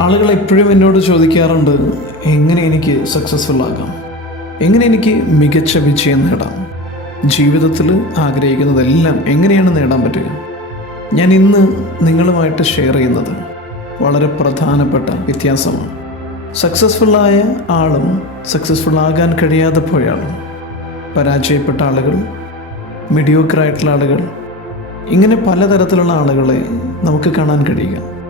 ആളുകൾ എപ്പോഴും എന്നോട് ചോദിക്കാറുണ്ട്, എങ്ങനെ എനിക്ക് സക്സസ്ഫുൾ ആകാം, എങ്ങനെ എനിക്ക് മികച്ച വിജയം നേടാം, ജീവിതത്തിൽ ആഗ്രഹിക്കുന്നതെല്ലാം എങ്ങനെയാണ് നേടാൻ പറ്റുക. ഞാൻ ഇന്ന് നിങ്ങളുമായിട്ട് ഷെയർ ചെയ്യുന്നത് വളരെ പ്രധാനപ്പെട്ട വ്യത്യാസമാണ്. സക്സസ്ഫുള്ളായ ആളും സക്സസ്ഫുൾ ആകാൻ കഴിയാതെ പോയ ആളും, പരാജയപ്പെട്ട ആളുകൾ, മീഡിയോക്കറായിട്ടുള്ള ആളുകൾ, ഇങ്ങനെ പലതരത്തിലുള്ള ആളുകളെ നമുക്ക് കാണാൻ കഴിയുക.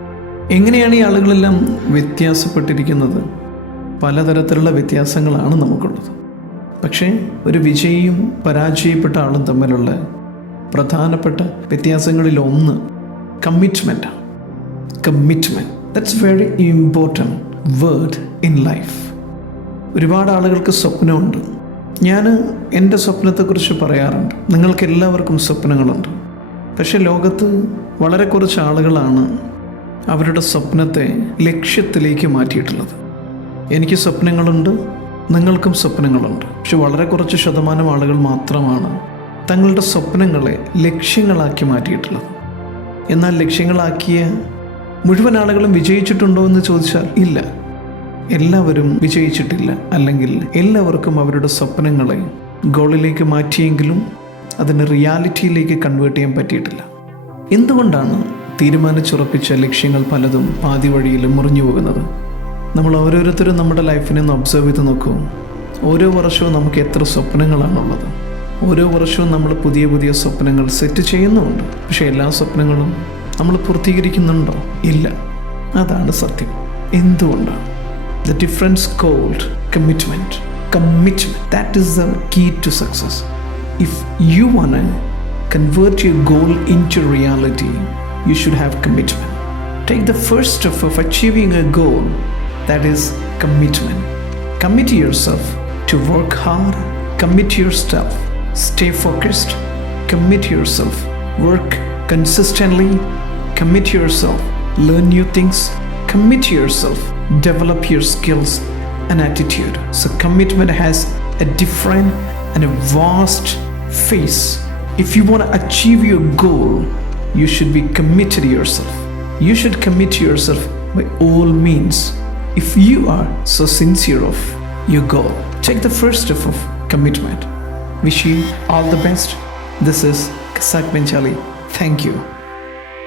എങ്ങനെയാണ് ഈ ആളുകളെല്ലാം വ്യത്യാസപ്പെട്ടിരിക്കുന്നത്? പലതരത്തിലുള്ള വ്യത്യാസങ്ങളാണ് നമുക്കുള്ളത്. പക്ഷേ ഒരു വിജയിയും പരാജയപ്പെട്ട ആളും തമ്മിലുള്ള പ്രധാനപ്പെട്ട വ്യത്യാസങ്ങളിലൊന്ന് കമ്മിറ്റ്മെൻറ്റാണ്. Commitment, that's very important word in life. ഒരുപാട് ആളുകൾക്ക് സ്വപ്നമുണ്ട്. ഞാൻ എൻ്റെ സ്വപ്നത്തെക്കുറിച്ച് പറയാറുണ്ട്. നിങ്ങൾക്ക് എല്ലാവർക്കും സ്വപ്നങ്ങളുണ്ട്. പക്ഷേ ലോകത്ത് വളരെ കുറച്ച് ആളുകളാണ് അവരുടെ സ്വപ്നത്തെ ലക്ഷ്യത്തിലേക്ക് മാറ്റിയിട്ടുള്ളത്. എനിക്ക് സ്വപ്നങ്ങളുണ്ട്, നിങ്ങൾക്കും സ്വപ്നങ്ങളുണ്ട്. പക്ഷെ വളരെ കുറച്ച് ശതമാനം ആളുകൾ മാത്രമാണ് തങ്ങളുടെ സ്വപ്നങ്ങളെ ലക്ഷ്യങ്ങളാക്കി മാറ്റിയിട്ടുള്ളത്. എന്നാൽ ലക്ഷ്യങ്ങളാക്കിയ മുഴുവൻ ആളുകളും വിജയിച്ചിട്ടുണ്ടോ എന്ന് ചോദിച്ചാൽ ഇല്ല. എല്ലാവരും വിജയിച്ചിട്ടില്ല. അല്ലെങ്കിൽ എല്ലാവർക്കും അവരുടെ സ്വപ്നങ്ങളെ ഗോളിലേക്ക് മാറ്റിയെങ്കിലും അതിനെ റിയാലിറ്റിയിലേക്ക് കൺവേർട്ട് ചെയ്യാൻ പറ്റിയിട്ടില്ല. എന്തുകൊണ്ടാണ് തീരുമാനിച്ചുറപ്പിച്ച ലക്ഷ്യങ്ങൾ പലതും പാതി വഴിയിൽ മുറിഞ്ഞു പോകുന്നത്? നമ്മൾ ഓരോരുത്തരും നമ്മുടെ ലൈഫിനെ ഒന്ന് ഒബ്സർവ് ചെയ്ത് നോക്കൂ. ഓരോ വർഷവും നമുക്ക് എത്ര സ്വപ്നങ്ങളാണുള്ളത്. ഓരോ വർഷവും നമ്മൾ പുതിയ പുതിയ സ്വപ്നങ്ങൾ സെറ്റ് ചെയ്യുന്നുമുണ്ട്. പക്ഷേ എല്ലാ സ്വപ്നങ്ങളും നമ്മൾ പൂർത്തീകരിക്കുന്നുണ്ടോ? ഇല്ല. അതാണ് സത്യം. എന്തുകൊണ്ടാണ്? The difference called commitment. Commitment, that is the key to success. If you want to convert your goal into reality, you should have commitment. Take the first step of achieving a goal, that is commitment. Commit yourself to work hard. Commit yourself. Stay focused. Commit yourself. Work consistently. Commit yourself. Learn new things. Commit yourself. Develop your skills and attitude. So commitment has a different and a vast phase. If you want to achieve your goal, you should be committed to yourself. You should commit yourself by all means. If you are so sincere of your goal, take the first step of commitment. Wish you all the best. This is Casac Benjali. Thank you.